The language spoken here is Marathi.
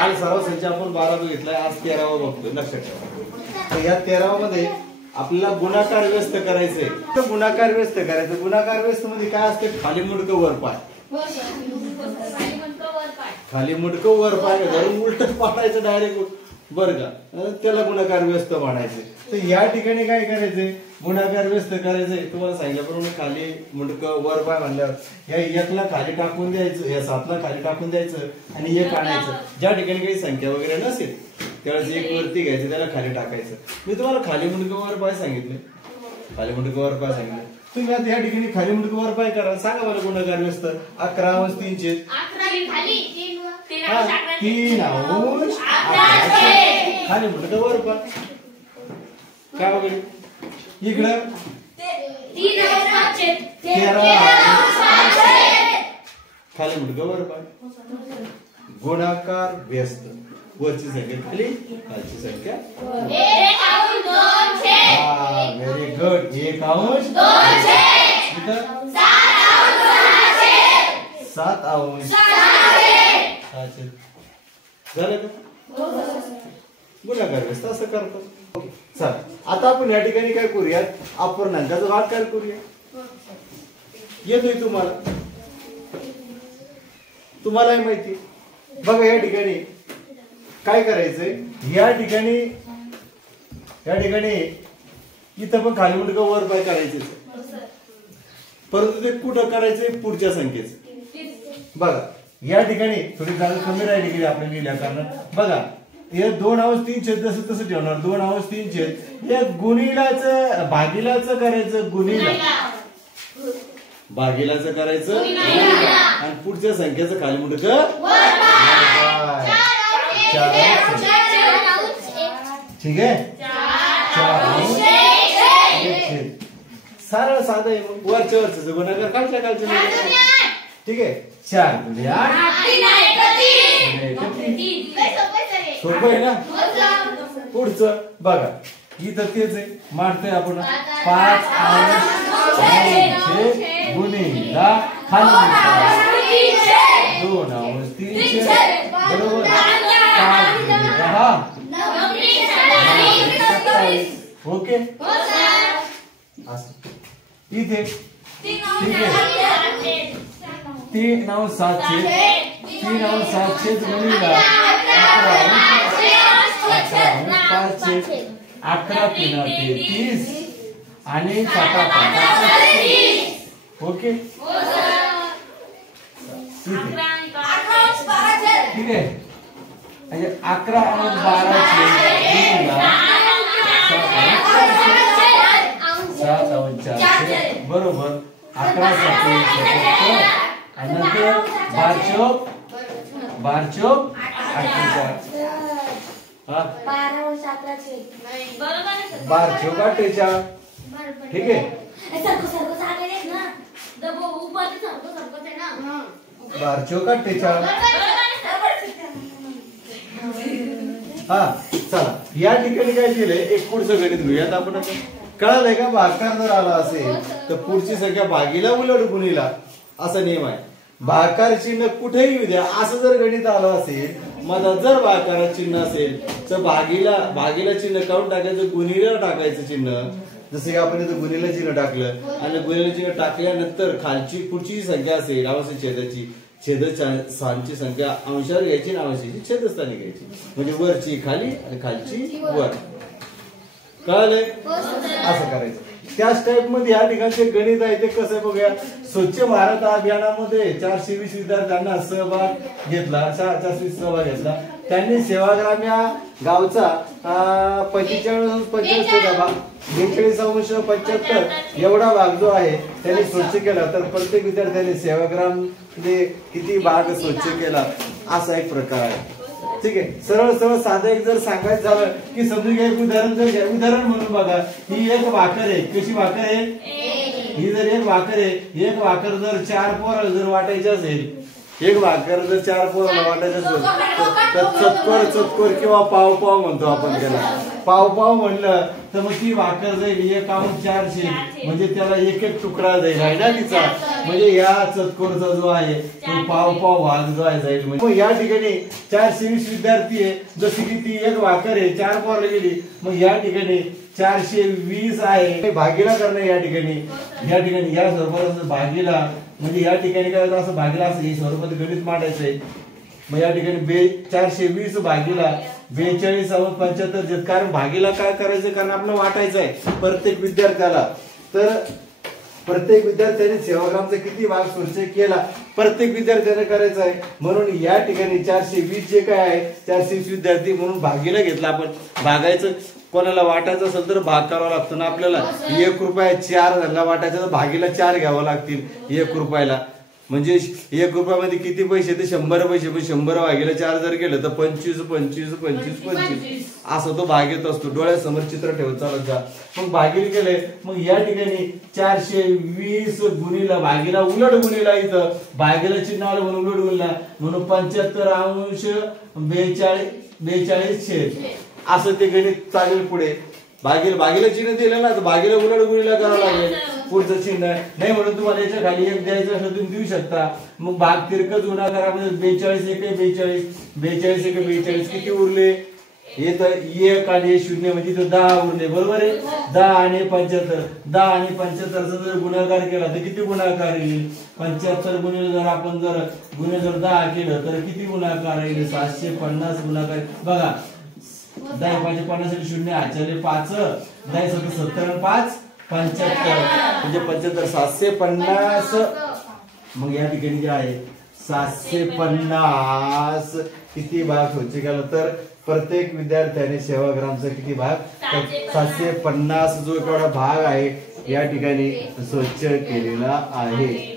काल सराव संच आपण 12 बघितलाय, आज 13वा बघतोय. लक्षात ठेवा. तर या 13वा मध्ये आपल्याला गुणाकार व्यस्त करायचंय. तर गुणाकार व्यस्त करायचं. गुणाकार व्यस्त मध्ये काय असते? खाली मुंडकं वर पाय. खाली मुंडकं वर पाय धरून उलट पाडायचं डायरेक्ट, बरं का. त्याला गुणाकार व्यस्त म्हणायचे. तर या ठिकाणी काय करायचंय? गुणाकार व्यस्त करायचंय. तुम्हाला सांगितल्याप्रमाणे खाली मुंडकं वर पाय म्हणल्यावर या 1ला खाली टाकून द्यायचं, या 7ला खाली टाकून द्यायचं आणि 1 आणायचं. ज्या ठिकाणी काही संख्या वगैरे नसेल त्यावेळेस 1 वरती घ्यायचं, त्याला खाली टाकायचं. मी तुम्हाला खाली मुंडकं वर पाय सांगितले, खाली मुंडकं वर पाय सांगितलं. तुम्ही आता या ठिकाणी खाली मुंडकं वर पाय करा. सांगा मला गुणाकार व्यस्त. 11 अंश 3 छेद 3 अंश खाली मुंडकं वर पाय. काय वगैरे इकडं 13 खाली मुंडकं वर पाय. गुणाकार व्यस्त. वरची संख्या खाली, खालची संख्या व्हेरी गुड. 1 अंश 7 अंश झालं का? गुणाकार व्यस्त असं करतो. चला आता आपण या ठिकाणी काय करूयात? अपूर्णांकाचा भागाकार करूया. येतोय तुम्हाला? तुम्हालाही माहिती. बघा या ठिकाणी काय करायचंय? या ठिकाणी इथं पण खाली मुंडकं वर पाय करायचे, परंतु ते कुठं करायचंय? पुढच्या संख्येच. बघा या ठिकाणी थोडी जागा कमी राहिली गेली आपल्या लिहिल्या कारण. बघा हे 2 अंश 3 छेद जसं तसं ठेवणार. 2 अंश 3 छेद हे गुणिलाच भागिलाच करायचं. गुणिला भागिलाच करायचं आणि पुढच्या संख्येचं खाली मुंडकं. ठीक आहे. 4 सरळ साधं आहे. मग वरच्या वरच गुणाकार खालच्या खालच्या. ठीक आहे. 4 गुणिले 8 सोपं आहे ना. पुढचं बघा इथं तेच आहे. मांडतोय आपण 5 अंश गुणिला खाली 2 अंश 3 बरोबर. 5 गुणिले 10 ओके. इथे ठीक आहे. 3 अंश 7 छेद 3 अंश 7 छेद गुणिला 5 छेद 11 3 30 आणि 7 ओके. ठीक आहे. 11 अंश 12 छेद गुणिला 7 अंश 4 बरोबर. 11 आणि नंतर 12 चौक 48. हा 12 चौक 48. ठीक आहे. 12 चौक 48. हा चला या ठिकाणी काय केलंय? एक पुढचं गणित घेऊयात आपण. आता कळालंय का? भागाकार जर आला असेल तर पुढची संख्या भागीला उलट गुणीला असा नियम आहे. भागाकार चिन्ह कुठेही येऊ द्या असं जर गणित आलं असेल, मग जर भागाकार चिन्ह असेल तर भागीला चिन्ह काढून टाकायचं, गुणीला टाकायचं चिन्ह. जसे की आपण इथं गुणीला चिन्ह टाकलं आणि गुणीला चिन्ह टाकल्यानंतर खालची पुढची संख्या असेल अवश्य छेदाची, छेदस्थानची संख्या अंशावर घ्यायची आणि अवश्याची छेदस्थानी घ्यायची. म्हणजे वरची खाली आणि खालची वर. कळालंय? असं करायचं. त्याच टाइप मध्ये या ठिकाणचे गणित आहे ते कसं बघूया. स्वच्छ भारत अभियानामध्ये 420 विद्यार्थ्यांना सहभाग घेतला. 420 सहभाग घेतला. त्यांनी सेवाग्राम या गावचा 42.75 एवढा भाग जो आहे त्यांनी स्वच्छ केला. तर प्रत्येक विद्यार्थ्याने सेवाग्राम किती भाग स्वच्छ केला असा एक प्रकार आहे. ठीक आहे. सरळ सरळ साधं एक जर सांगायचं झालं की समजून घ्या. एक उदाहरण जर घ्या. उदाहरण म्हणून बघा. ही एक भाकर आहे. कशी भाकर आहे? ही जर एक भाकर आहे. एक भाकर जर 4 पोराला जर वाटायची असेल एक भाकर जर 4 पोराला वाटायचं असेल तर चतकोर किंवा पाव पाव म्हणतो आपण त्याला. पाव पाव म्हणलं तर मग ती भाकर जाईल एकाहून 400 म्हणजे त्याला एक एक तुकडा जाईल आहे ना तिचा. म्हणजे या चतकोरचा जो आहे तो पाव पाव भाग जो आहे जाईल. म्हणजे या ठिकाणी 420 विद्यार्थी आहे. जशी की ती एक भाकर आहे 4 पोराला गेली मग या ठिकाणी 420 आहे. भागीला करणं या ठिकाणी या स्वरूपात भागीला म्हणजे या ठिकाणी काय होतं असं भागीला असं हे स्वरूपात गणित मांडायचंय. मग या ठिकाणी 420 भागीला 42 = 75. कारण भागीला काय करायचं कारण आपलं वाटायचं आहे प्रत्येक विद्यार्थ्याला. तर प्रत्येक विद्यार्थ्याने सेवाग्रामचा किती भाग स्वच्छ केला प्रत्येक विद्यार्थ्याने करायचा आहे. म्हणून या ठिकाणी 420 जे काय आहे 420 विद्यार्थी म्हणून भागीला घेतला आपण. भागायचं कोणाला वाटायचं असेल तर भाग करावा लागतो ना आपल्याला. 1 रुपया 4 जणांना वाटायचं तर भागीला 4 घ्यावं लागतील 1 रुपयाला. म्हणजे 1 रुपयामध्ये किती पैसे ते 100 पैसे. पण 100 भागीला 4 जर केलं तर 25 असं तो भाग येत असतो. डोळ्यासमोर चित्र ठेवत चालत जा. मग भागीला केलंय मग या ठिकाणी 420 गुणीला भागीला उलट गुणीला इथं भागीला चिन्हाला म्हणून उलट गुणीला म्हणून 75 42 असं ते गणित चालेल पुढे. भागीला चिन्ह दिलं ना तर भागीला उलट गुणीला करावं लागेल पुढचं चिन्ह नाही. म्हणून तुम्हाला याच्या खाली 1 द्यायचं असं तुम्ही देऊ शकता. मग भाग तिरकस गुणाकारामध्ये 42 × 1 = 42 किती उरले येतं 1 आणि 0 म्हणजे इथं 10 उरले बरोबर आहे. 10 आणि 75 जर गुणाकार केला तर किती गुणाकार येईल 75 गुणिले जर आपण जर 10 केलं तर किती गुणाकार येईल 750 गुणाकार. बघा 10 × 50 0 आचले 5 10 × 70 5 75 म्हणजे 75 750. मग या ठिकाणी जे आहे 750 किती भाग स्वच्छ केला तर प्रत्येक विद्यार्थ्याने सेवाग्रामचा किती भाग 750 जो एवढा भाग आहे या ठिकाणी स्वच्छ केलेला आहे.